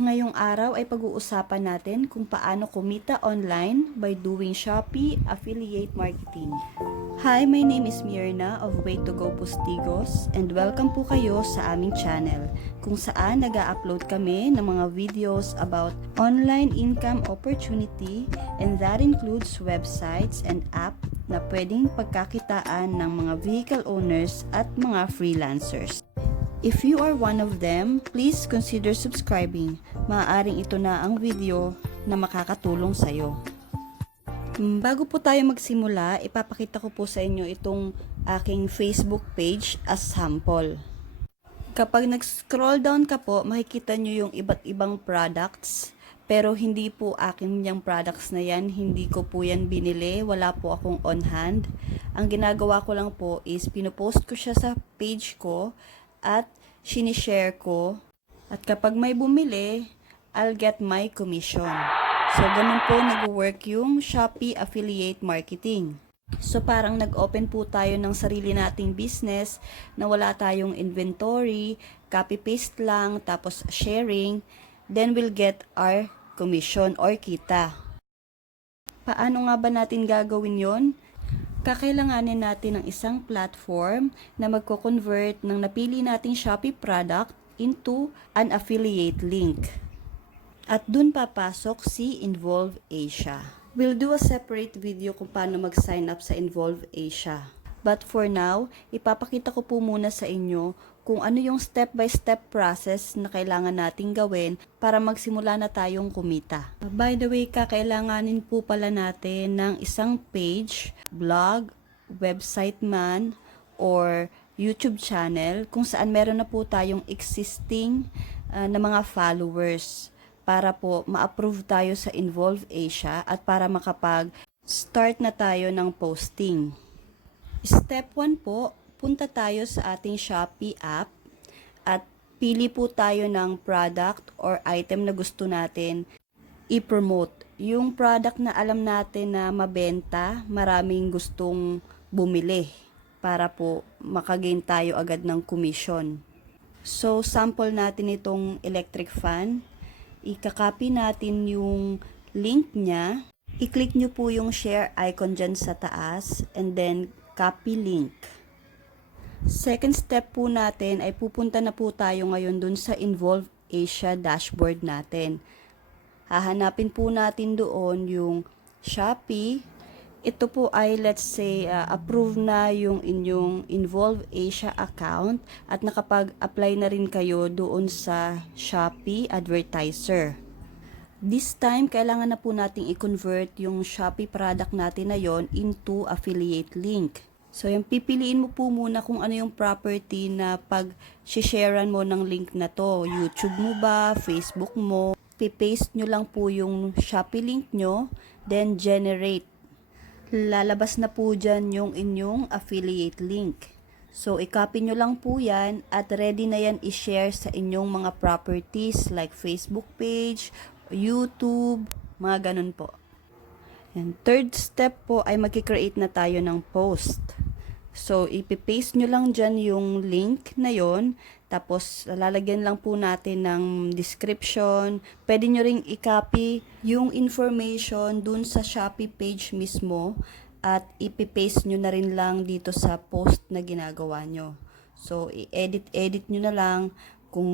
Ngayong araw ay pag-uusapan natin kung paano kumita online by doing Shopee affiliate marketing. Hi, my name is Mirna of waytogopostigos and welcome po kayo sa aming channel kung saan nag-a-upload kami ng mga videos about online income opportunity, and that includes websites and app na pwedeng pagkakitaan ng mga vehicle owners at mga freelancers. If you are one of them, please consider subscribing. Maaaring ito na ang video na makakatulong sa iyo. Bago po tayo magsimula, ipapakita ko po sa inyo itong aking Facebook page as sample. Kapag nag-scroll down ka po, makikita nyo yung iba't ibang products. Pero hindi po akin yung products na yan, hindi ko po yan binili, wala po akong on hand. Ang ginagawa ko lang po is pinopost ko siya sa page ko at sinishare ko, at kapag may bumili, I'll get my commission. So, ganun po nag-work yung Shopee affiliate marketing. So, parang nag-open po tayo ng sarili nating business na wala tayong inventory, copy-paste lang, tapos sharing, then we'll get our commission or kita. Paano nga ba natin gagawin yon? Kakailanganin natin ng isang platform na magko-convert ng napili nating Shopee product into an affiliate link. At dun papasok si Involve Asia. We'll do a separate video kung paano mag-sign up sa Involve Asia. But for now, ipapakita ko po muna sa inyo kung ano yung step-by-step process na kailangan nating gawin para magsimula na tayong kumita. By the way, kakailanganin po pala natin ng isang page, blog, website man, or YouTube channel kung saan meron na po tayong existing na mga followers para po ma-approve tayo sa Involve Asia at para makapag-start na tayo ng posting. Step 1 po, punta tayo sa ating Shopee app at pili po tayo ng product or item na gusto natin i-promote. Yung product na alam natin na mabenta, maraming gustong bumili para po makagain tayo agad ng commission. So, sample natin itong electric fan. Ikakopy natin yung link niya. I-click nyo po yung share icon dyan sa taas and then copy link. Second step po natin ay pupunta na po tayo ngayon dun sa Involve Asia dashboard natin. Hahanapin po natin doon yung Shopee. Ito po ay let's say approve na yung inyong Involve Asia account at nakapag-apply na rin kayo doon sa Shopee advertiser. This time, kailangan na po nating i-convert yung Shopee product natin na yon into affiliate link. So, yung pipiliin mo po muna kung ano yung property na pag-sharean mo ng link na to. YouTube mo ba? Facebook mo? Pipaste nyo lang po yung Shopee link nyo, then generate. Lalabas na po dyan yung inyong affiliate link. So, i-copy nyo lang po yan at ready na yan i-share sa inyong mga properties like Facebook page, YouTube, mga ganun po. And third step po ay mag-create na tayo ng post. So, ipipaste nyo lang dyan yung link na yon. Tapos, lalagyan lang po natin ng description. Pwede nyo ring i-copy yung information dun sa Shopee page mismo. At ipipaste nyo na rin lang dito sa post na ginagawa nyo. So, i-edit nyo na lang. Kung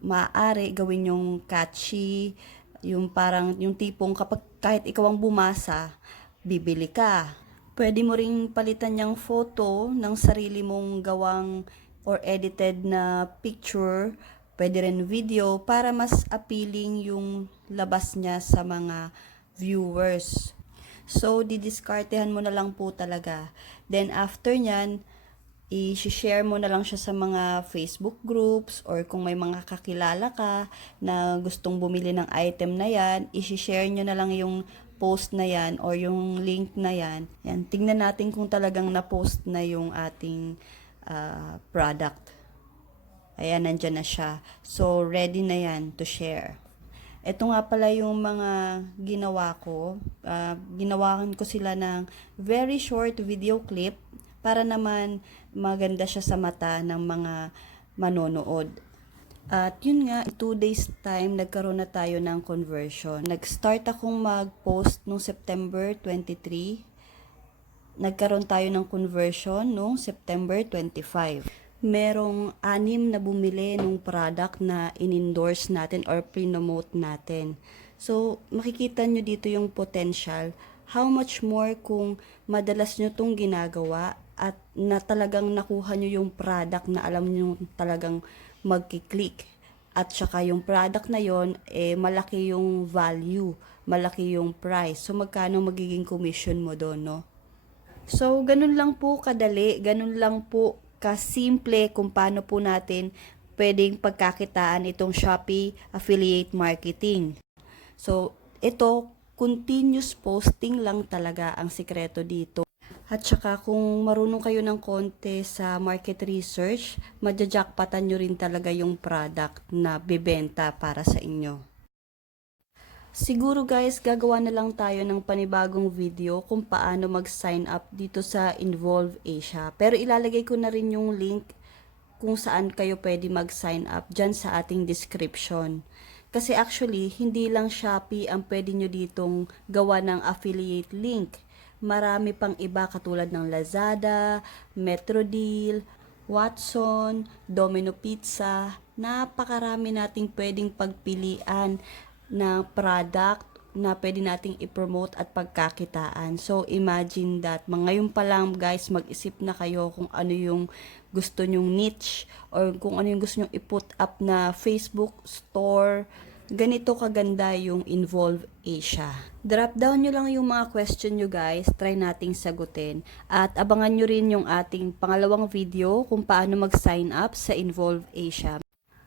maaari, gawin yung catchy. Yung parang, yung tipong kapag kahit ikaw ang bumasa, bibili ka. Pwede mo ring palitan yung photo ng sarili mong gawang or edited na picture. Pwede rin video para mas appealing yung labas niya sa mga viewers. So, didiskartehan mo na lang po talaga. Then, after nyan, i-share mo na lang siya sa mga Facebook groups or kung may mga kakilala ka na gustong bumili ng item na yan, i-share nyo na lang yung post na yan or yung link na yan. Yan, tingnan natin kung talagang na-post na yung ating product. Ayan, nandyan na siya. So, ready na yan to share. Ito nga pala yung mga ginawa ko. Ginawakan ko sila ng very short video clip para naman maganda siya sa mata ng mga manonood. At yun nga, in 2 days time, nagkaroon na tayo ng conversion. Nag-start akong mag-post noong September 23. Nagkaroon tayo ng conversion noong September 25. Merong 6 na bumili ng product na in-endorse natin or pre-promote natin. So, makikita nyo dito yung potential. How much more kung madalas nyo tong ginagawa at na talagang nakuha nyo yung product na alam nyo talagang magkiklik. At saka yung product na yon malaki yung value, malaki yung price. So, magkano magiging commission mo doon, no? So, ganun lang po kadali, ganun lang po kasimple kung paano po natin pwedeng pagkakitaan itong Shopee Affiliate Marketing. So, ito, continuous posting lang talaga ang sikreto dito. At saka kung marunong kayo ng konti sa market research, madja-jackpotan nyo rin talaga yung product na bibenta para sa inyo. Siguro guys, gagawa na lang tayo ng panibagong video kung paano mag-sign up dito sa Involve Asia. Pero ilalagay ko na rin yung link kung saan kayo pwede mag-sign up dyan sa ating description. Kasi actually, hindi lang Shopee ang pwede nyo ditong gawa ng affiliate link. Marami pang iba katulad ng Lazada, Metrodeal, Watson, Domino Pizza. Napakarami nating pwedeng pagpilian na product na pwede nating i-promote at pagkakitaan. So, imagine that. Ngayon pa lang, guys, mag-isip na kayo kung ano yung gusto nyong niche or kung ano yung gusto nyong i-put up na Facebook store. Ganito kaganda yung Involve Asia. Drop down nyo lang yung mga question nyo, guys. Try nating sagutin. At abangan nyo rin yung ating pangalawang video kung paano mag-sign up sa Involve Asia.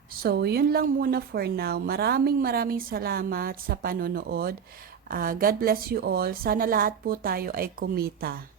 So, yun lang muna for now. Maraming salamat sa panonood. God bless you all. Sana lahat po tayo ay kumita.